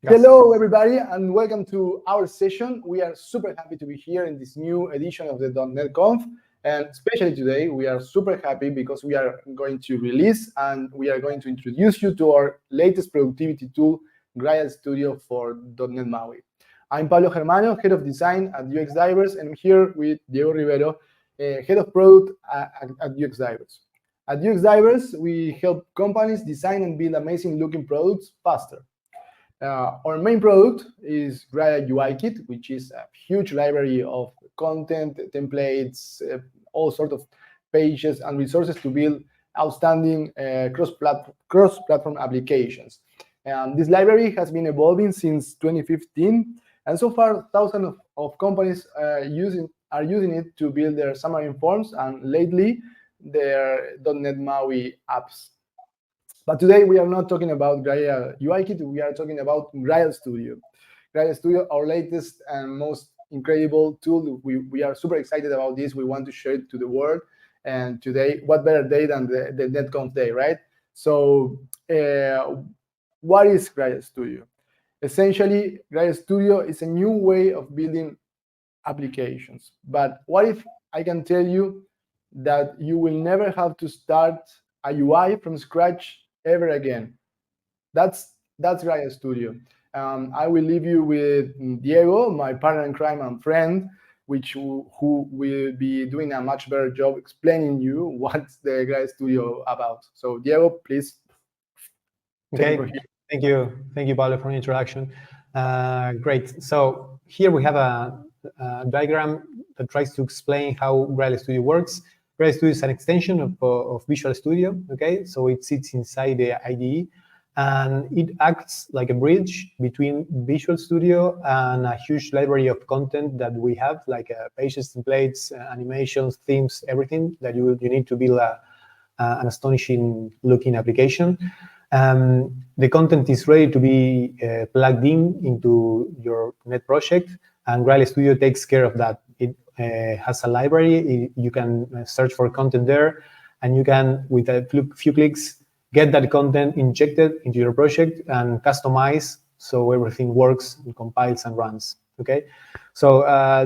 Yes. Hello, everybody, and welcome to our session. We are super happy to be here in this new edition of the .NET Conf. And especially today, we are super happy because we are going to release and we are going to introduce you to our latest productivity tool, Grial Studio for .NET MAUI. I'm Pablo Germano, Head of Design at UX Divers, and I'm here with Diego Rivero, Head of Product at UX Divers. At UX Divers, we help companies design and build amazing-looking products faster. Our main product is Grial UI Kit, which is a huge library of content, templates, all sorts of pages and resources to build outstanding cross-platform applications. This library has been evolving since 2015, and so far thousands of companies are using it to build their Xamarin Forms and lately their .NET MAUI apps. But today we are not talking about Grial UI Kit, we are talking about Grial Studio. Grial Studio, our latest and most incredible tool. We are super excited about this. We want to share it to the world. And today, what better day than the NetConf day, right? So what is Grial Studio? Essentially, Grial Studio is a new way of building applications. But what if I can tell you that you will never have to start a UI from scratch ever again? That's Grial Studio. I will leave you with Diego, my partner in crime and friend, who will be doing a much better job explaining you what's the Grial Studio about. So Diego, please. Okay. Thank you, Pablo, for the introduction. Great. So here we have a diagram that tries to explain how Grial Studio works. Grial Studio is an extension of Visual Studio. Okay, so it sits inside the IDE, and it acts like a bridge between Visual Studio and a huge library of content that we have, like pages, templates, animations, themes, everything that you need to build an astonishing looking application. The content is ready to be plugged into your .NET project, and Grial Studio takes care of that. It has a library. You can search for content there, and you can, with a few clicks, get that content injected into your project and customize so everything works and compiles and runs. Okay, so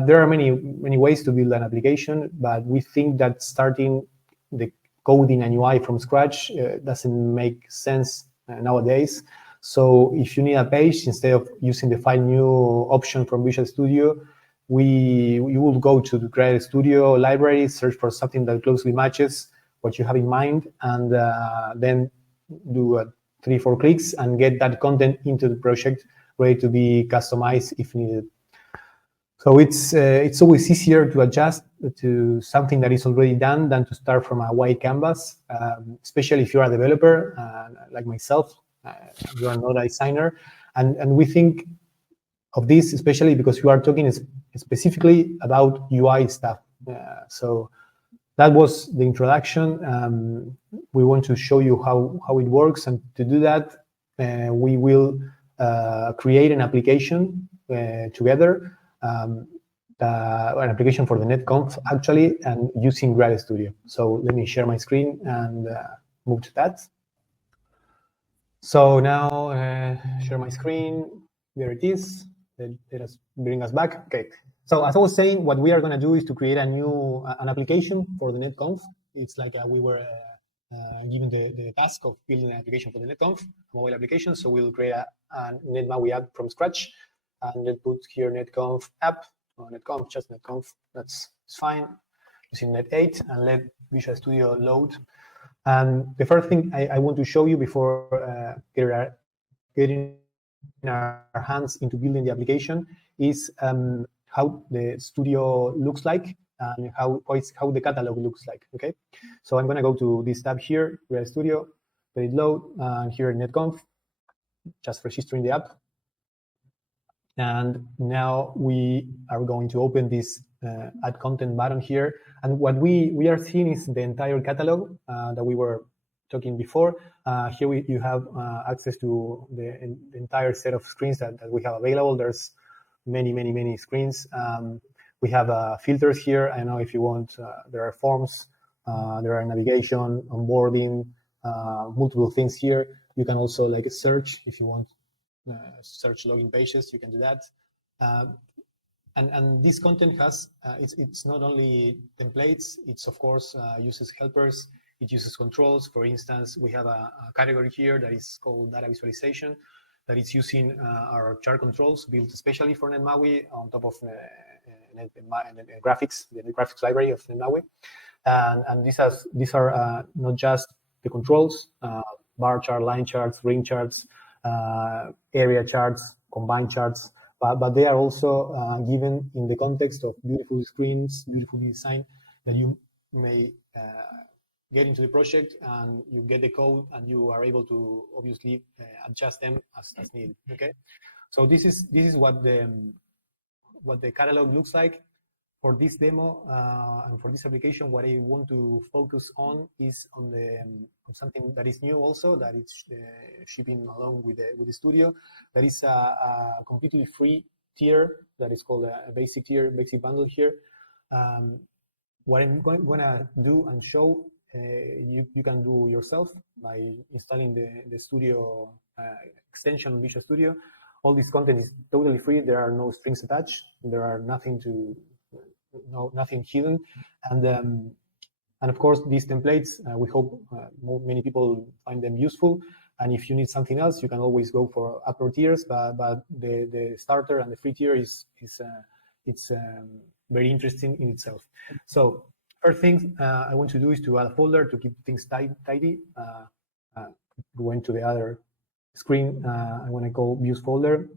there are many ways to build an application, but we think that starting the coding an UI from scratch doesn't make sense nowadays. So if you need a page, instead of using the File New option from Visual Studio, you will go to the Grial Studio library, search for something that closely matches what you have in mind, and then do 3-4 clicks and get that content into the project, ready to be customized if needed. So it's always easier to adjust to something that is already done than to start from a white canvas, especially if you're a developer like myself. You are not a designer, and we think of this especially because you are talking specifically about UI stuff. So that was the introduction. We want to show you how it works, and to do that, we will create an application together. An application for the NetConf actually, and using Grial Studio. So let me share my screen and move to that. So now share my screen. There it is. Let us bring us back. Okay. So as I was saying, what we are going to do is to create an application for the NetConf. It's like we were given the task of building an application for the NetConf, a mobile application. So we'll create a NET MAUI app from scratch, and then put here NetConf app, or NetConf, just NetConf. That's fine. Using Net 8, and let Visual Studio load. And the first thing I want to show you before getting our hands into building the application is how the studio looks like and how the catalog looks like. Okay, so I'm going to go to this tab here, Grial Studio, let it load, and here NetConf, just registering the app. And now we are going to open this add content button here. And what we are seeing is the entire catalog that we were talking before. Here you have access to the entire set of screens that we have available. There's many screens. We have filters here. I know if you want, there are forms, there are navigation, onboarding, multiple things here. You can also like search if you want search login pages, you can do that. And this content has, it's not only templates, it's of course uses helpers, it uses controls. For instance, we have a category here that is called data visualization, that is using our chart controls built especially for NET MAUI on top of graphics, the graphics library of NET MAUI. And these are not just the controls, bar chart, line charts, ring charts, area charts, combined charts, but they are also given in the context of beautiful screens, beautifully designed, that you may get into the project and you get the code and you are able to obviously adjust them as needed. Okay, so this is what the catalog looks like. For this demo and for this application, what I want to focus on is on something that is new also, that it's shipping along with the studio. That is a completely free tier that is called a basic tier, basic bundle here. What I'm going to do and show, you can do yourself by installing the studio extension, Visual Studio. All this content is totally free. There are no strings attached. There are nothing hidden, and of course these templates, we hope many people find them useful, and if you need something else you can always go for upper tiers, but the starter and the free tier is very interesting in itself. So first thing I want to do is to add a folder to keep things tidy. Going to the other screen, I want to go views folder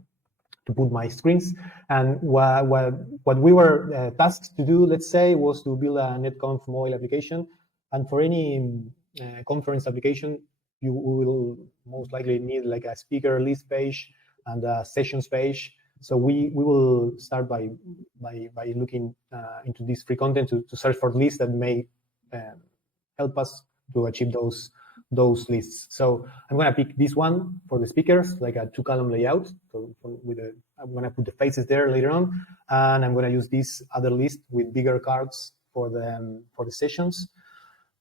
to put my screens. And what we were tasked to do, let's say, was to build a NET mobile application. And for any conference application, you will most likely need like a speaker list page and a sessions page. So we will start by looking into this free content to search for lists that may help us to achieve those lists. So I'm going to pick this one for the speakers, like a 2-column layout. So I'm going to put the faces there later on, and I'm going to use this other list with bigger cards for the sessions.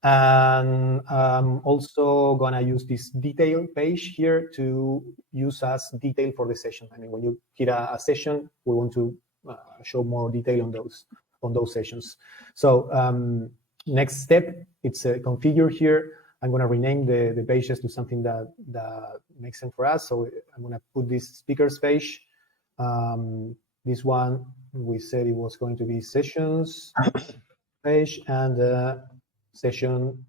And I'm also going to use this detail page here to use as detail for the session. I mean, when you hit a session, we want to show more detail on those sessions. So next step, it's a configure here. I'm going to rename the pages to something that makes sense for us. So I'm going to put this speakers page. This one, we said it was going to be sessions page and session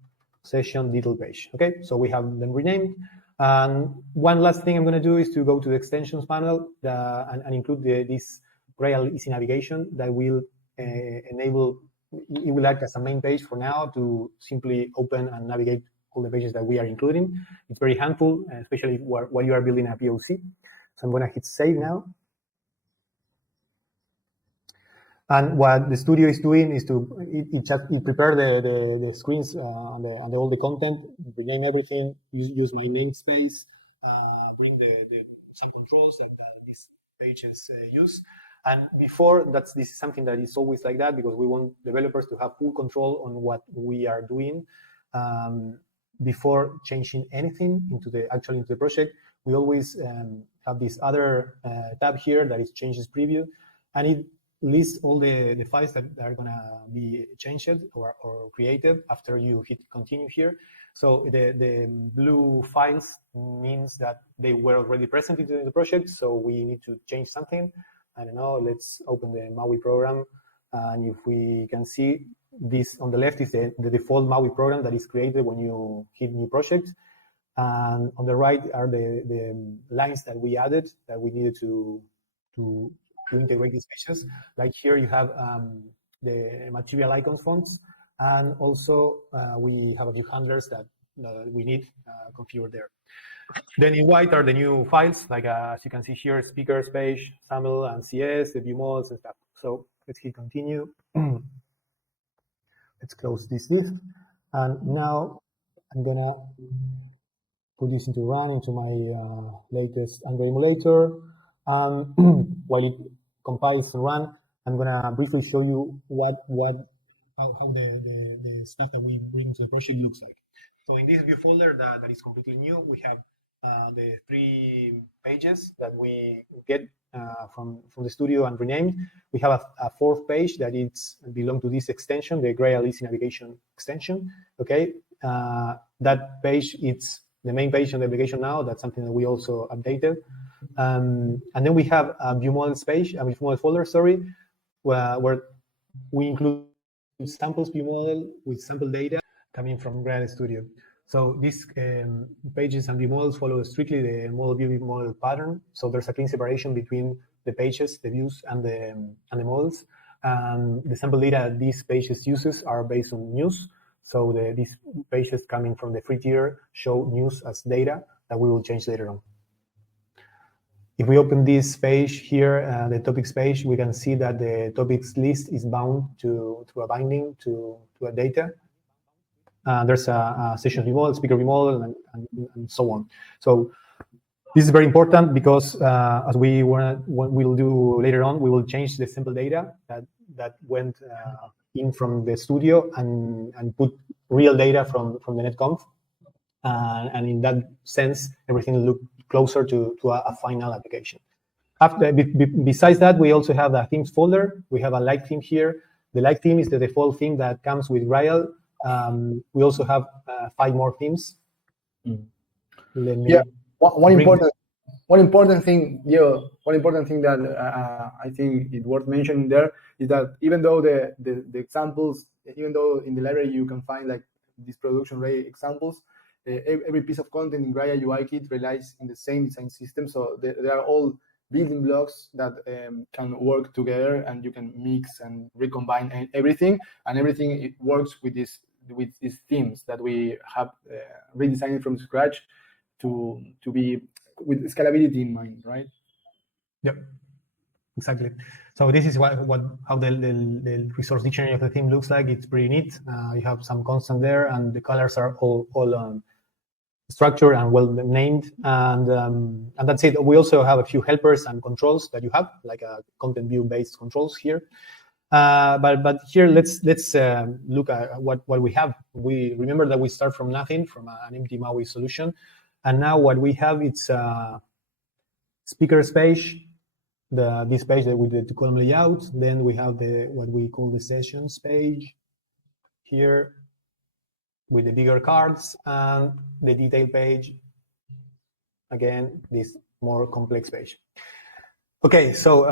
detail page. Okay, so we have them renamed. And one last thing I'm going to do is to go to the extensions panel and include this Grial Easy Navigation that will enable, it will act as a main page for now to simply open and navigate all the pages that we are including. It's very helpful, especially while you are building a POC. So I'm going to hit save now. And what the studio is doing is it prepare the screens and all the content, rename everything, use my namespace, bring some controls that these pages use. And before, this is something that is always like that because we want developers to have full control on what we are doing. Before changing anything into the project, we always have this other tab here that is changes preview, and it lists all the files that are going to be changed or created after you hit continue here. So the blue files means that they were already present in the project, so we need to change something. I don't know, let's open the MAUI program, and if we can see, this on the left is the default MAUI program that is created when you hit new project, and on the right are the lines that we added that we needed to integrate these pages. Like here you have the material icon fonts, and also we have a few handlers that we need configured there. Then in white are the new files, like as you can see here, speakers page, SAML and CS, the view models and stuff. So let's hit continue. Let's close this list. And now I'm gonna put this into my latest Android emulator. While it compiles and run, I'm gonna briefly show you how the stuff that we bring to the project looks like. So in this view folder that is completely new, we have the 3 pages that we get from the studio and renamed. We have a 4th page that it's belong to this extension, the Grial Easy Navigation extension. Okay, that page, it's the main page on the application now. That's something that we also updated. And then we have a view models page, a view model folder, sorry, where we include samples view model with sample data coming from Grial Studio. So these pages and view models follow strictly the model view model pattern. So there's a clean separation between the pages, the views, and the models. And the sample data these pages uses are based on news. So these pages coming from the free tier show news as data that we will change later on. If we open this page here, the topics page, we can see that the topics list is bound to a binding to a data. There's a session view model, speaker view model, and so on. So this is very important because as we will do later on, we will change the sample data that went in from the studio and put real data from the NET Conf. And in that sense, everything will look closer to a final application. Besides that, we also have the themes folder. We have a light theme here. The light theme is the default theme that comes with Grial. We also have 5 more themes. Yeah, one important thing that I think it's worth mentioning there is that even though the examples, even though in the library you can find like these production ready examples, every piece of content in Grial UI Kit relies in the same design system. So they are all building blocks that can work together, and you can mix and recombine everything, and everything it works with these themes that we have redesigned from scratch to be with scalability in mind, right? Yep, exactly. So this is how the resource dictionary of the theme looks like. It's pretty neat. You have some constant there, and the colors are all structured and well named, and that's it. We also have a few helpers and controls that you have, like a content view based controls here. But here let's look at what we have. We remember that we start from nothing, from an empty MAUI solution, and now what we have, it's speakers page, this page that with the 2-column layout. Then we have what we call the sessions page here with the bigger cards, and the detail page, again, this more complex page. Okay, so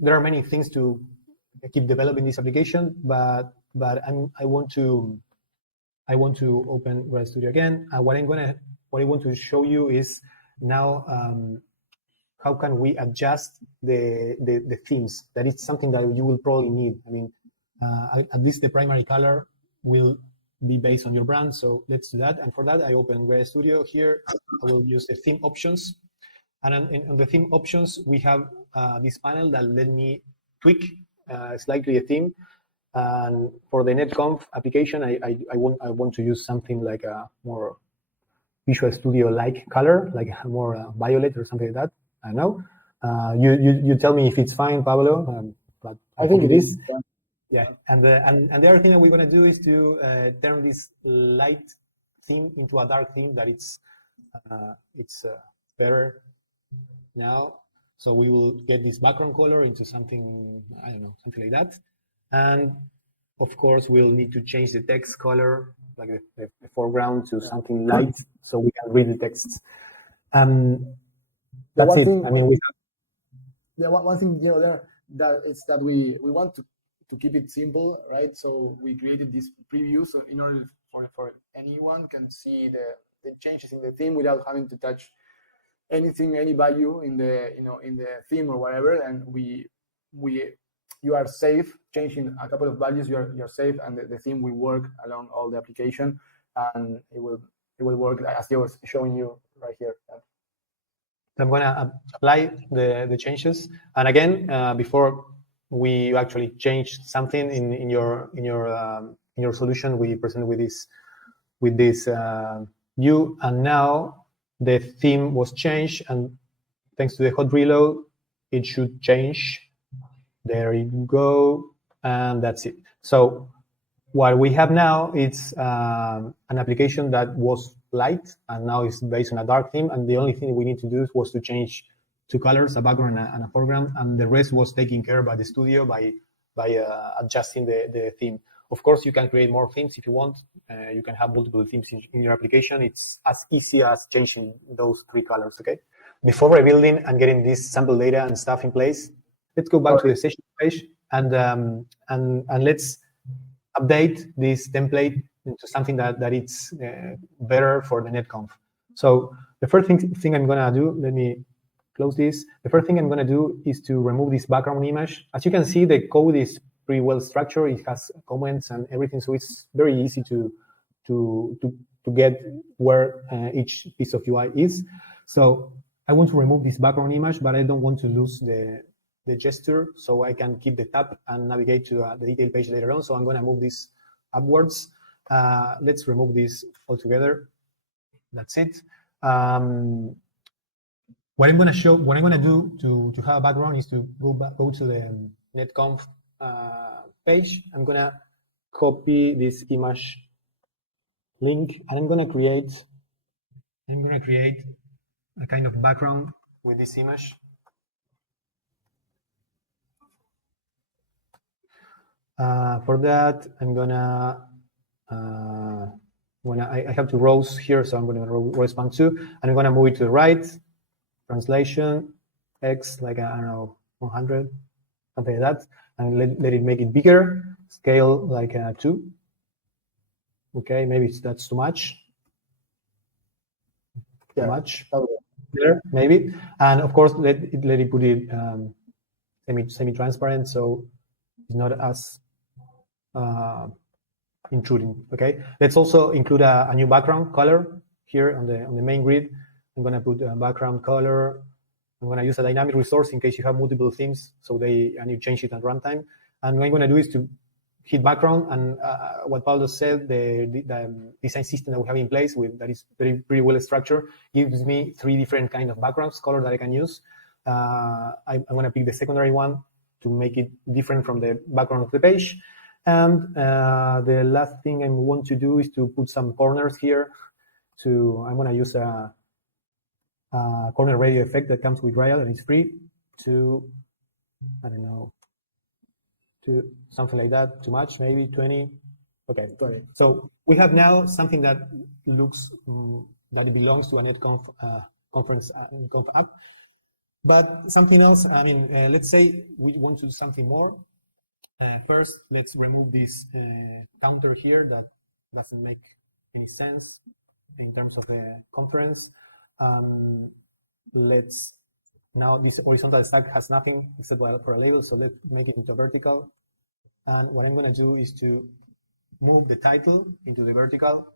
there are many things to keep developing this application, but I want to open Grial Studio again. What I want to show you is now how can we adjust the themes. That is something that you will probably need. I mean, at least the primary color will be based on your brand. So let's do that. And for that, I open Grial Studio here. I will use the theme options. And on the theme options, we have this panel that let me tweak slightly a theme. And for the NET Conf application, I want to use something like a more Visual Studio-like color, like a more violet or something like that. I don't know. You tell me if it's fine, Pablo. But I think it is. Yeah. And the other thing that we're going to do is to turn this light theme into a dark theme that it's better now. So we will get this background color into something, I don't know, something like that. And of course, we'll need to change the text color, like the foreground, to something light so we can read the text. That's it. I mean, one thing there that it's that we want to keep it simple, right? So we created this preview so in order for anyone can see the changes in the theme without having to touch anything, any value in the in the theme or whatever. And you are safe changing a couple of values. You're safe, and the theme will work along all the application, and it will work as I was showing you right here. I'm going to apply the changes, and again, before we actually change something in your solution, we present with this view, and now the theme was changed, and thanks to the hot reload, it should change. There you go, and that's it. So what we have now is an application that was light, and now it's based on a dark theme. And the only thing we need to do was to change two colors, a background and a foreground, and the rest was taken care by the studio by adjusting the theme. Of course, you can create more themes if you want. You can have multiple themes in your application. It's as easy as changing those three colors, okay? Before rebuilding and getting this sample data and stuff in place, let's go back to the session page and let's update this template into something that it's better for the NetConf. So the first thing I'm gonna do, let me close this. The first thing I'm gonna do is to remove this background image. As you can see, the code is pretty well structured. It has comments and everything, so it's very easy to get where each piece of UI is. So I want to remove this background image, but I don't want to lose the gesture, so I can keep the tab and navigate to the detail page later on. So I'm going to move this upwards. Let's remove this altogether. That's it. What I'm going to do to have a background is to go to the NetConf page. I'm going to copy this image link, and I'm going to create a kind of background with this image. For that, I'm gonna I have two rows here, so I'm gonna row span 2, and I'm gonna move it to the right. Translation X, like I don't know, 100, something like that, and let it make it bigger. Scale like 2. Okay, maybe that's too much. Too much. There, maybe. And of course, let it put it semi-transparent, so it's not as intruding. Okay. Let's also include a new background color here on the main grid. I'm gonna put a background color. I'm gonna use a dynamic resource in case you have multiple themes, and you change it at runtime. And what I'm gonna do is to hit background, and what Pablo said, the design system that we have in place that is pretty well structured gives me 3 different kind of backgrounds color that I can use. I'm gonna pick the secondary one to make it different from the background of the page. And the last thing I want to do is to put some corners here. I'm gonna use a corner radio effect that comes with Grial, and it's free, to, I don't know, to something like that. Too much, maybe 20. Okay, 20. So we have now something that looks that belongs to a NetConf conference Conf app. But something else, I mean, let's say we want to do something more. First, let's remove this counter here that doesn't make any sense in terms of the conference. Now this horizontal stack has nothing except for a label, so let's make it into vertical. And what I'm going to do is to move the title into the vertical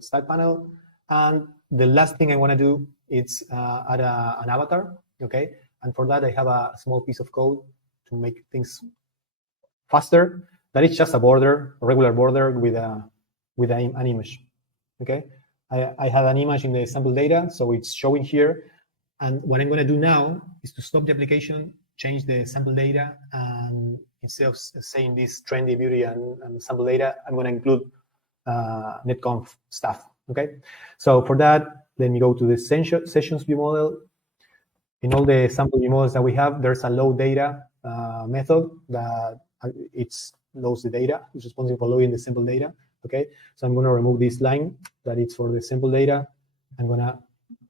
stack panel. And the last thing I want to do is add an avatar, okay? And for that, I have a small piece of code to make things faster. That is just a border, a regular border with an image, okay? I have an image in the sample data, so it's showing here. And what I'm going to do now is to stop the application, change the sample data, and instead of saying this trendy beauty and sample data, I'm going to include NetConf stuff, okay? So for that, let me go to the sessions view model. In all the sample view models that we have, there's a load data method that loads the data. It's responsible for loading the sample data, okay? So I'm going to remove this line that it's for the sample data. I'm going to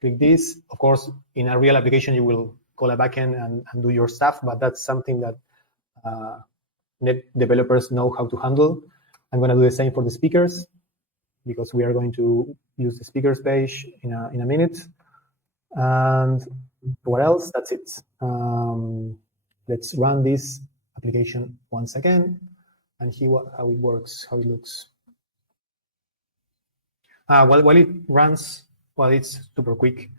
click this. Of course, in a real application, you will call a backend and do your stuff, but that's something that Net developers know how to handle. I'm going to do the same for the speakers, because we are going to use the speakers page in a minute. And what else? That's it. Let's run this application once again and see how it works, how it looks. While it runs, it's super quick.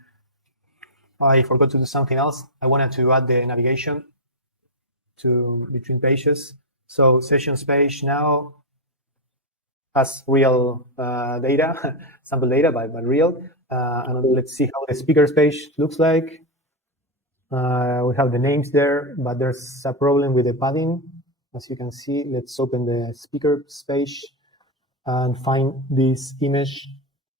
I forgot to do something else. I wanted to add the navigation between pages. So sessions page now has real data, sample data, but real. And let's see how the speakers page looks like. We have the names there, but there's a problem with the padding. As you can see, let's open the speakers page. and find this image.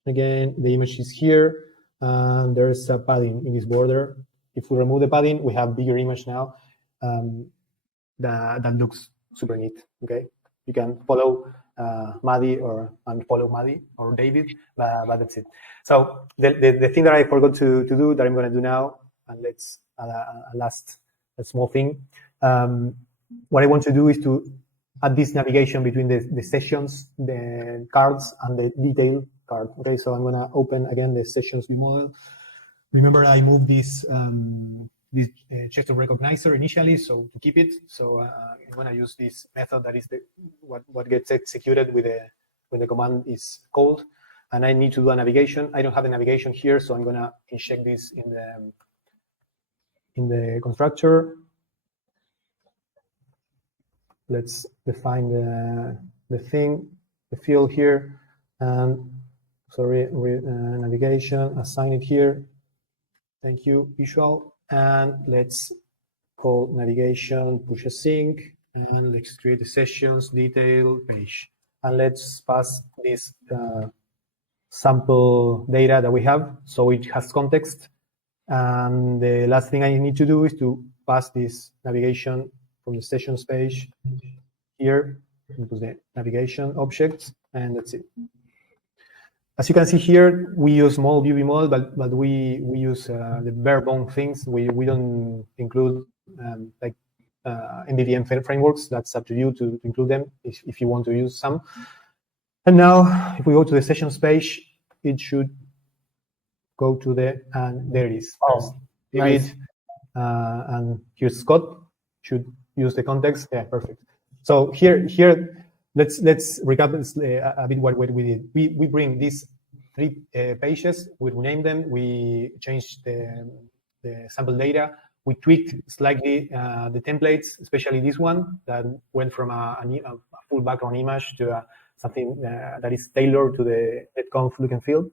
Again, the image is here, and there's a padding in this border. If we remove the padding, we have bigger image now. That looks super neat. Okay, you can follow Maddie or unfollow Maddie or David, but that's it. So the thing that I forgot to do that I'm going to do now, and let's a small thing. What I want to do is to add this navigation between the sessions, the cards, and the detail card. Okay, so I'm going to open again the sessions view model. Remember, I moved this check of recognizer initially, so to keep it. So I'm going to use this method that is what gets executed when the command is called, and I need to do a navigation. I don't have a navigation here, so I'm going to inject this in the constructor. Let's define the field here, and navigation. Assign it here. Thank you, visual. And let's call navigation push async, and let's create the sessions detail page. And let's pass this sample data that we have, so it has context. And the last thing I need to do is to pass this navigation from the sessions page here into the navigation objects, and that's it. As you can see here, we use model view model, but we use the bare bone things. We don't include like MVVM frameworks. That's up to you to include them if you want to use some. And now, if we go to the sessions page, it should go to and there it is. Oh, nice. And here's Scott. Should use the context. Yeah, perfect. So here. Let's recap a bit what we did. We bring these 3 pages, we rename them, we changed the sample data, we tweaked slightly the templates, especially this one that went from a full background image to something that is tailored to the NetConf look and feel.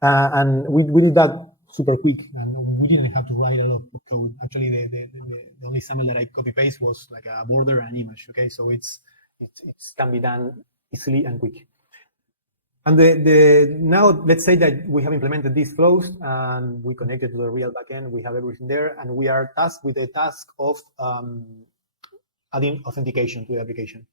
And we did that super quick, and we didn't have to write a lot of code. Actually, the only sample that I copy paste was like a border and image. Okay, so it can be done easily and quick. And now let's say that we have implemented these flows and we connected to the real backend. We have everything there, and we are tasked with the task of adding authentication to the application.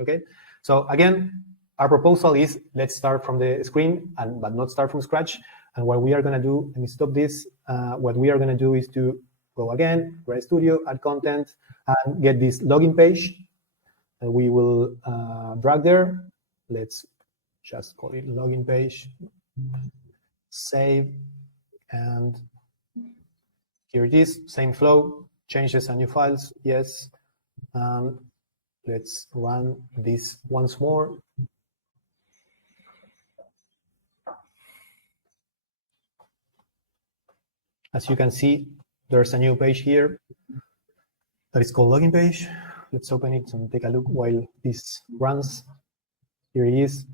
Okay, so again, our proposal is let's start from the screen but not start from scratch. And what we are going to do, let me stop this. What we are going to do is to go again, Grial Studio, add content, and get this login page. We will drag there. Let's just call it login page. Save, and here it is. Same flow. Changes and new files. Yes. Let's run this once more. As you can see, there's a new page here that is called login page. Let's open it and take a look while this runs. Here it is,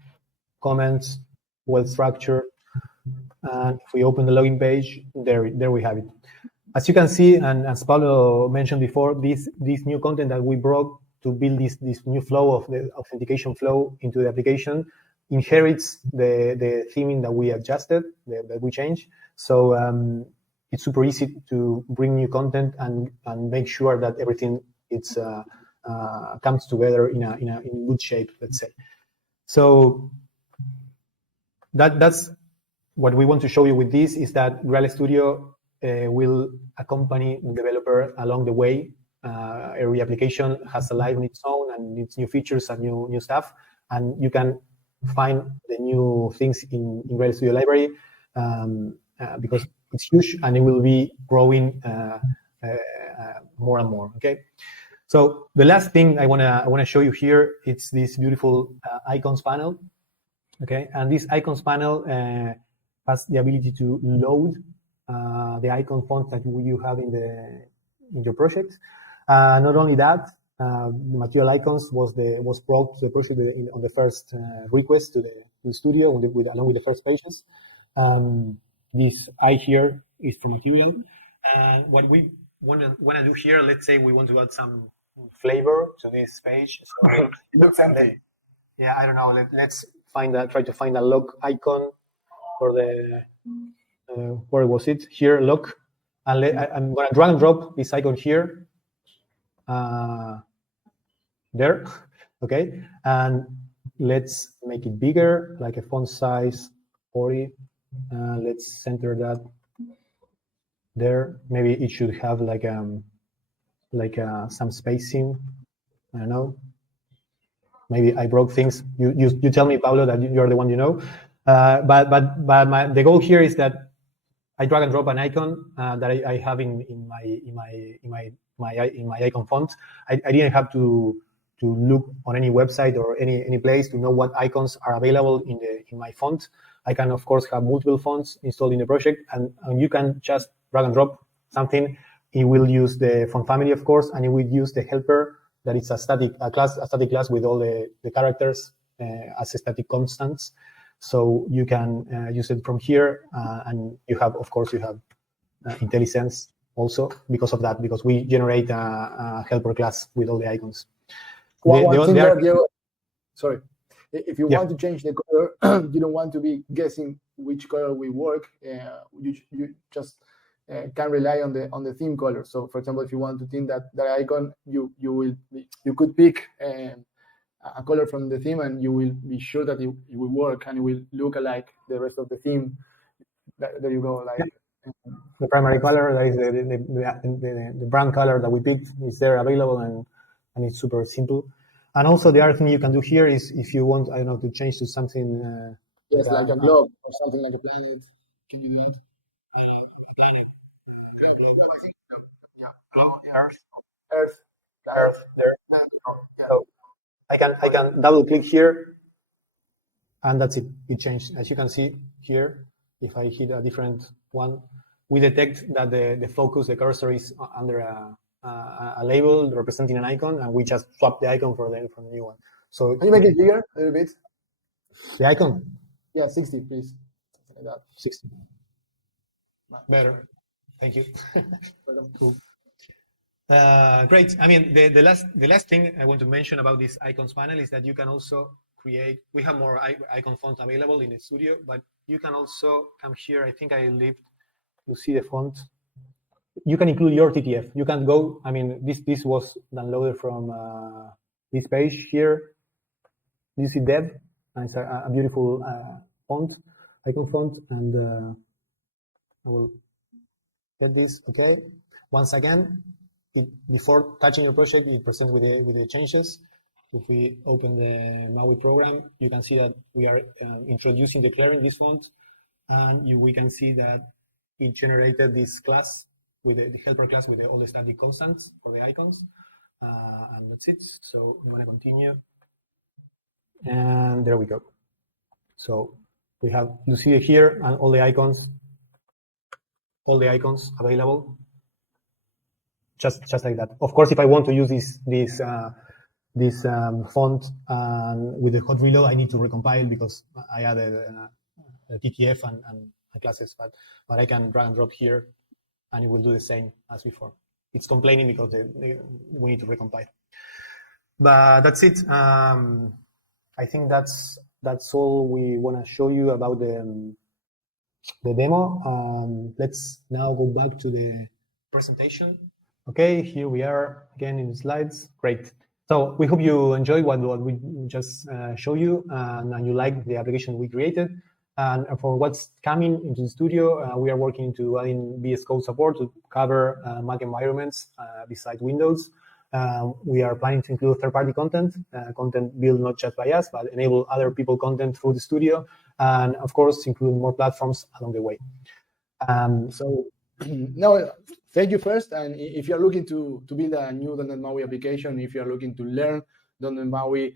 comments, well structured. And if we open the login page, there we have it. As you can see, and as Paulo mentioned before, this new content that we brought to build this new flow of the authentication flow into the application inherits the theming that we adjusted, that we changed. So it's super easy to bring new content and make sure that everything comes together in a good shape, let's say. So that's what we want to show you with this, is that Grial Studio will accompany the developer along the way. Every application has a life on its own and needs new features and new stuff, and you can find the new things in Grial Studio library because it's huge and it will be growing more and more. Okay, so the last thing I wanna show you here, it's this beautiful icons panel. Okay, and this icons panel has the ability to load the icon font that you have in your project. Not only that, the material icons was brought to the project on the first request to the studio along with the first pages. This I here is for material, and what we want to do here, let's say we want to add some flavor to this page. So it looks empty. yeah, I don't know. Let's try to find a lock icon for the where was it? Here, lock, and I'm gonna drag and drop this icon here. There, okay, and let's make it bigger, like a font size 40. Let's center that there. Maybe it should have like some spacing. I don't know. Maybe I broke things. You tell me, Pablo, that you're the one you know. But the goal here is that I drag and drop an icon that I have in my icon font. I didn't have to look on any website or any place to know what icons are available in my font. I can of course have multiple fonts installed in the project, and you can just drag and drop something. It will use the font family, of course, and it will use the helper that it's a static class with all the characters as static constants. So you can use it from here, and you have IntelliSense also because of that, because we generate a helper class with all the icons. Sorry, if you want to change the color, you don't want to be guessing which color will work. You just can rely on the theme color. So, for example, if you want to theme that icon, you could pick a color from the theme, and you will be sure that it will work and it will look like the rest of the theme. There you go. Like the primary color, that is the brand color that we picked, is there available, and it's super simple. And also the other thing you can do here is, if you want, I don't know, to change to something. Yes, like a globe or something like a planet. Can you do that? Earth there. So I can double click here, and that's it. It changed. As you can see here, if I hit a different one, we detect that the focus, the cursor is under a label representing an icon, and we just swap the icon for the new one. So can you make it bigger a little bit? The icon? Yeah, 60, please. Like that. 60. Better. Thank you. Cool. Great. I mean, the last thing I want to mention about this icons panel is that you can also create. We have more icon fonts available in the studio, but you can also come here. I think I left. You see the font. You can include your TTF. You can go. I mean, this was downloaded from this page here. You see Dev, and it's a beautiful font, icon font, and I will get this. Okay. Once again, before touching your project, it presents with the changes. If we open the MAUI program, you can see that we are declaring this font, and we can see that it generated this class with the helper class with all the static constants for the icons, and that's it. So I'm going to continue, and there we go. So we have Lucia here and all the icons available. Just like that. Of course, if I want to use this font with the hot reload, I need to recompile because I added a TTF and classes. But I can drag and drop here, and it will do the same as before. It's complaining because we need to recompile. But that's it. I think that's all we want to show you about the demo. Let's now go back to the presentation. Okay, here we are again in the slides. Great. So we hope you enjoyed what we just showed you, and you like the application we created. And for what's coming into the studio, we are working to adding VS Code support to cover Mac environments besides Windows. We are planning to include third-party content built not just by us, but enable other people content through the studio, and of course, include more platforms along the way. So no, thank you first. And if you're looking to build a new .NET MAUI application, if you're looking to learn .NET MAUI,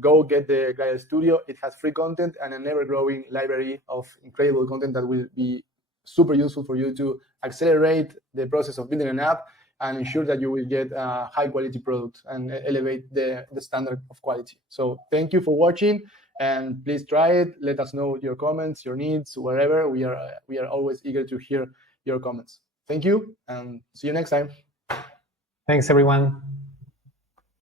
go get the Grial Studio. It has free content and an ever-growing library of incredible content that will be super useful for you to accelerate the process of building an app and ensure that you will get a high-quality product and elevate the standard of quality. So thank you for watching, and please try it. Let us know your comments, your needs, wherever. We are always eager to hear your comments. Thank you, and see you next time. Thanks, everyone.